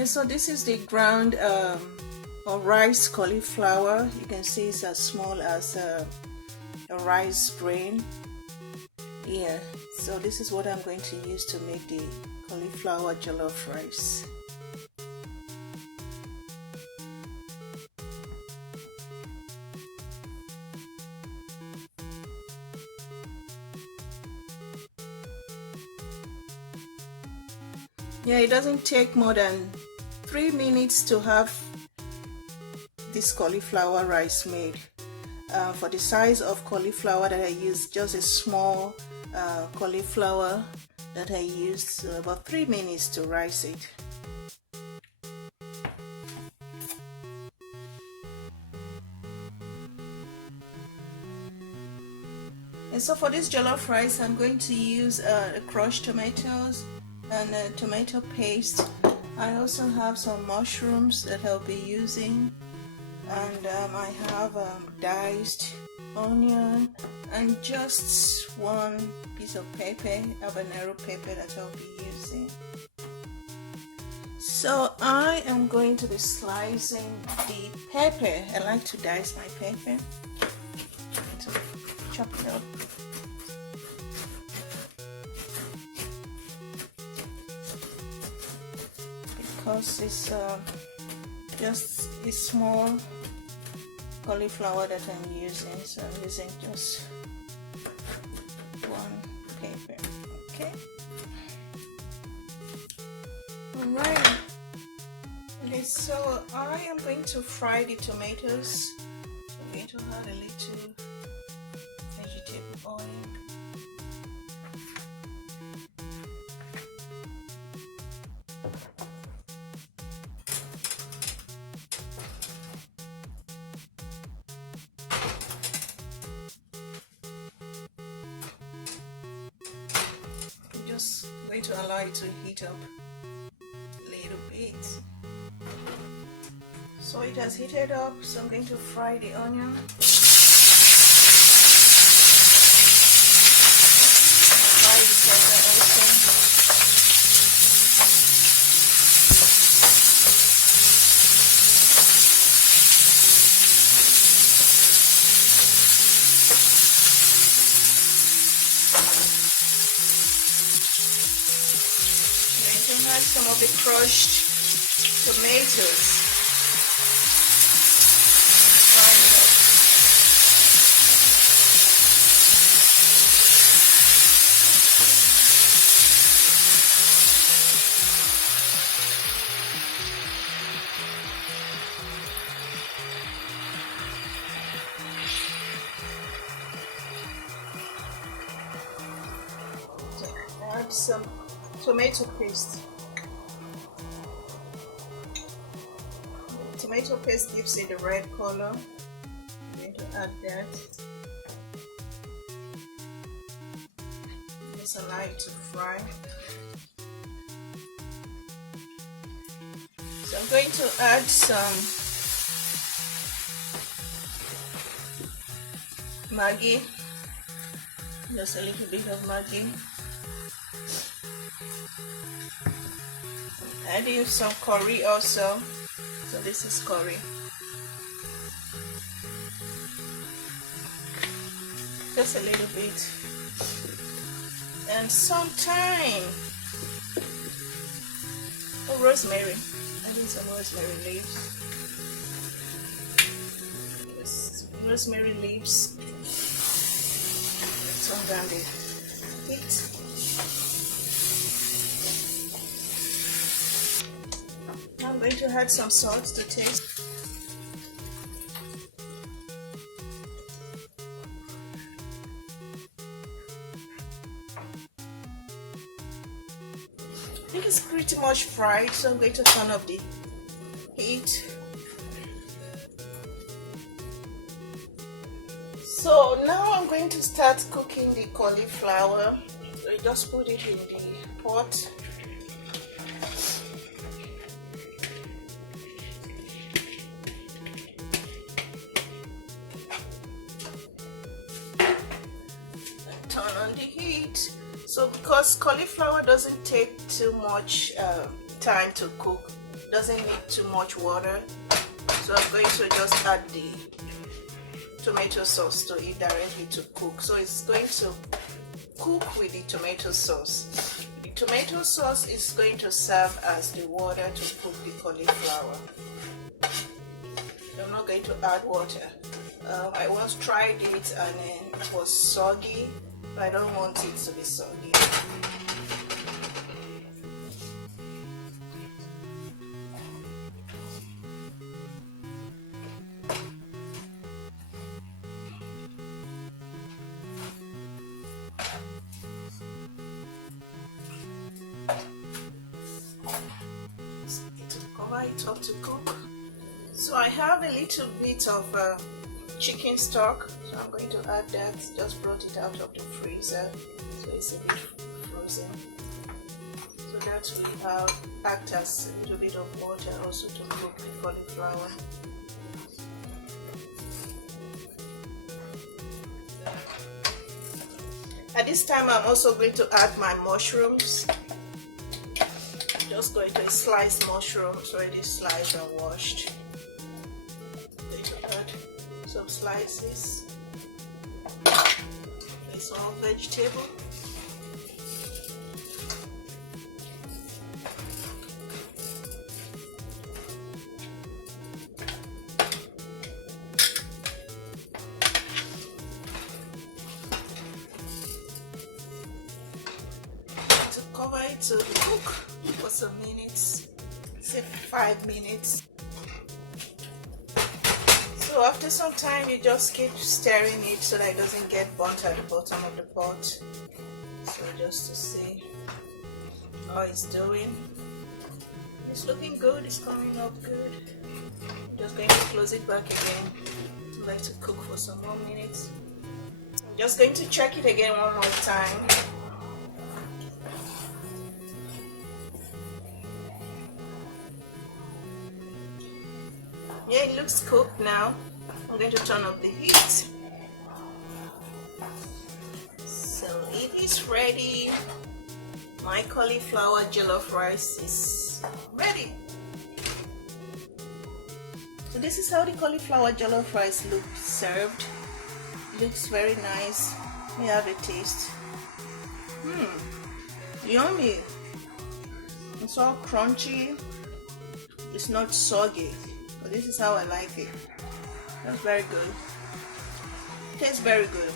And so this is the ground or rice cauliflower. You can see it's as small as a rice grain. Yeah, so this is what I'm going to use to make the cauliflower jollof rice. Yeah, it doesn't take more than 3 minutes to have this cauliflower rice made. For the size of cauliflower that I used, just a small cauliflower that I used, about 3 minutes to rice it. And so for this jollof rice, I'm going to use crushed tomatoes and tomato paste. I also have some mushrooms that I'll be using, and I have diced onion and just one piece of pepper, habanero pepper, that I'll be using. So I am going to be slicing the pepper. I like to dice my pepper, to chop it up. Because it's just a small cauliflower that I'm using, so I'm using just one pepper. Okay. Alright. Okay, so I am going to fry the tomatoes. So I'm going to add a little vegetable oil. Just going to allow it to heat up a little bit. So it has heated up, so I'm going to fry the onion. Fry the pepper also. Add some of the crushed tomatoes. Add some tomato paste. Tomato paste gives it a red color. I'm going to add that. Just allow it to fry. So I'm going to add some Maggi, just a little bit of Maggi. Adding some curry also. So this is curry. Just a little bit. And some thyme. Oh, rosemary. Adding some rosemary leaves. Yes, rosemary leaves. Let's turn down the heat. I'm going to add some salt to taste. I think it's pretty much fried, so I'm going to turn up the heat. So now I'm going to start cooking the cauliflower. So you just put it in the pot. Turn on the heat. So because cauliflower doesn't take too much time to cook, doesn't need too much water. So I'm going to just add the tomato sauce to it directly to cook. So it's going to cook with the tomato sauce. The tomato sauce is going to serve as the water to cook the cauliflower. I'm not going to add water. I once tried it and it was soggy, but I don't want it to be soggy. Cover it up to cook. So I have a little bit of chicken stock, so I'm going to add that. Just brought it out of the freezer, so it's a bit frozen, so that will act as a little bit of water also to cook the cauliflower. At this time I'm also going to add my mushrooms. Just going to slice mushrooms, already sliced and washed. I'm going to add some slices. Some more vegetable. To cover it to cook for some minutes, say 5 minutes. So after some time you just keep stirring it so that it doesn't get burnt at the bottom of the pot. So just to see how it's doing. It's looking good, it's coming up good. I'm just going to close it back again. I'd like to cook for some more minutes. I'm just going to check it again one more time. Yeah, it looks cooked now. I'm going to turn up the heat. So it is ready. My cauliflower jollof rice is ready. So this is how the cauliflower jollof rice looks served. Looks very nice. Let me have a taste. Yummy. It's all crunchy. It's not soggy. But this is how I like it. That's very good. Tastes very good.